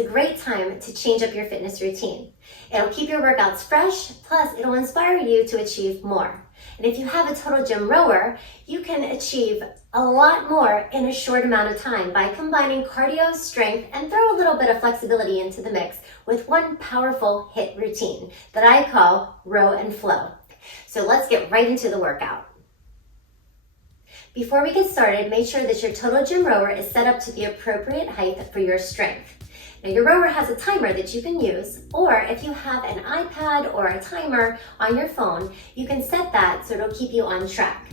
a great time to change up your fitness routine. It'll keep your workouts fresh, plus it'll inspire you to achieve more. And if you have a total gym rower, you can achieve a lot more in a short amount of time by combining cardio, strength, and throw a little bit of flexibility into the mix with one powerful HIIT routine that I call row and flow. So let's get right into the workout. Before we get started, make sure that your total gym rower is set up to the appropriate height for your strength. Now your rower has a timer that you can use, or if you have an iPad or a timer on your phone, you can set that so it'll keep you on track.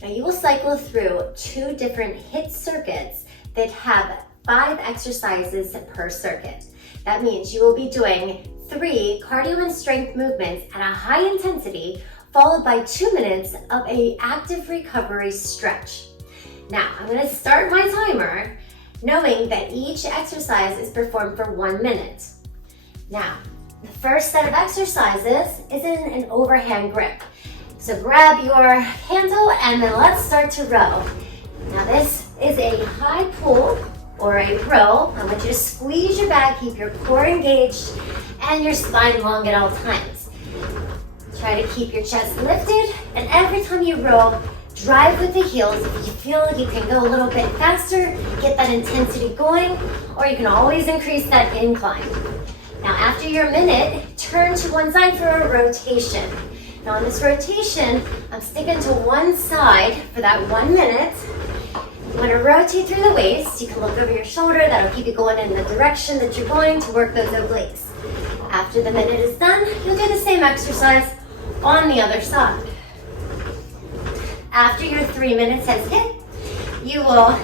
Now you will cycle through 2 different HIIT circuits that have 5 exercises per circuit. That means you will be doing 3 cardio and strength movements at a high intensity, followed by 2 minutes of an active recovery stretch. Now, I'm gonna start my timer knowing that each exercise is performed for 1 minute. Now, the first set of exercises is in an overhand grip. So grab your handle and then let's start to row. Now this is a high pull or a row. I want you to squeeze your back, keep your core engaged and your spine long at all times. Try to keep your chest lifted, and every time you row, drive with the heels. If you feel you can go a little bit faster, get that intensity going, or you can always increase that incline. Now after your minute, turn to one side for a rotation. Now on this rotation, I'm sticking to one side for that 1 minute. You want to rotate through the waist. You can look over your shoulder. That'll keep you going in the direction that you're going to work those obliques. After the minute is done, you'll do the same exercise on the other side. After your 3 minutes has hit, you will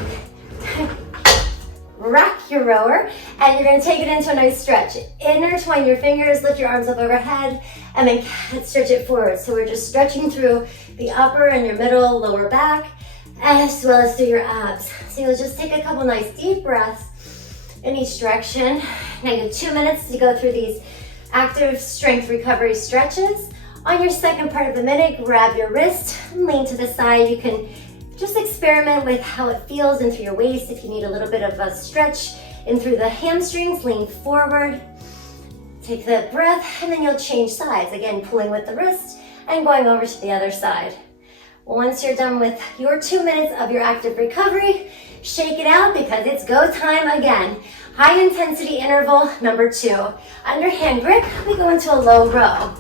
rack your rower and you're going to take it into a nice stretch. Intertwine your fingers, lift your arms up overhead, and then stretch it forward. So we're just stretching through the upper and your middle, lower back, as well as through your abs. So you'll just take a couple nice deep breaths in each direction. Now you have 2 minutes to go through these active strength recovery stretches. On your second part of the minute, grab your wrist and lean to the side. You can just experiment with how it feels in through your waist. If you need a little bit of a stretch in through the hamstrings, lean forward. Take the breath, and then you'll change sides. Again, pulling with the wrist and going over to the other side. Once you're done with your 2 minutes of your active recovery, shake it out because it's go time again. High intensity interval number 2. Underhand grip, we go into a low row.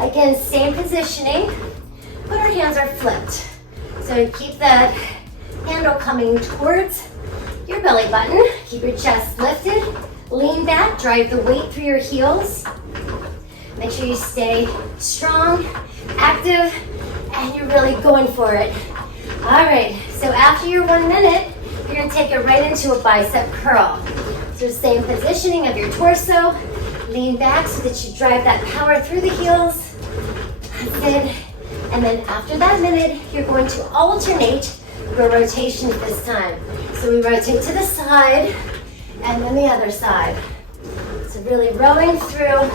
Again, same positioning, but our hands are flipped. So keep that handle coming towards your belly button. Keep your chest lifted. Lean back, drive the weight through your heels. Make sure you stay strong, active, and you're really going for it. All right, so after your 1 minute, you're gonna take it right into a bicep curl. So same positioning of your torso. Lean back so that you drive that power through the heels. That's it. And then after that minute, you're going to alternate your rotations this time. So we rotate to the side and then the other side. So really rowing through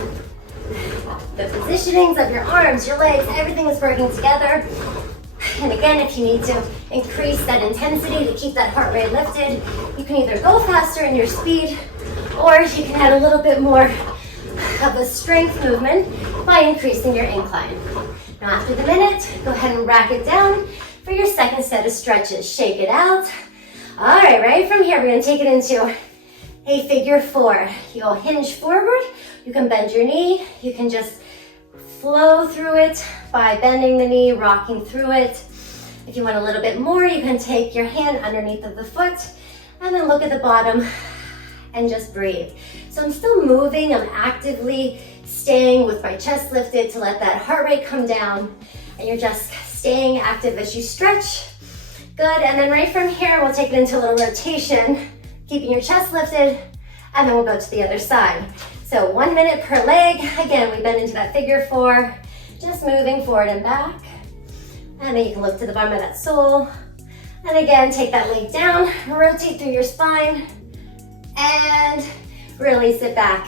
the positionings of your arms, your legs, everything is working together. And again, if you need to increase that intensity to keep that heart rate lifted, you can either go faster in your speed, or you can add a little bit more of a strength movement by increasing your incline. Now after the minute, go ahead and rack it down for your second set of stretches. Shake it out. All right, right from here, we're gonna take it into a figure 4. You'll hinge forward. You can bend your knee. You can just flow through it by bending the knee, rocking through it. If you want a little bit more, you can take your hand underneath of the foot and then look at the bottom and just breathe. So I'm still moving, I'm actively staying with my chest lifted to let that heart rate come down, and you're just staying active as you stretch. Good, and then right from here, we'll take it into a little rotation, keeping your chest lifted, and then we'll go to the other side. So 1 minute per leg. Again, we bend into that figure 4, just moving forward and back. And then you can look to the bottom of that sole. And again, take that leg down, rotate through your spine, and release it back.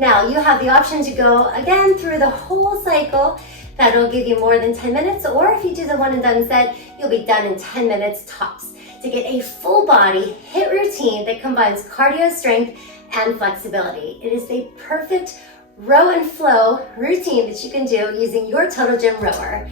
Now, you have the option to go again through the whole cycle. That'll give you more than 10 minutes, or if you do the one and done set, you'll be done in 10 minutes tops to get a full body HIIT routine that combines cardio strength and flexibility. It is the perfect row and flow routine that you can do using your Total Gym rower.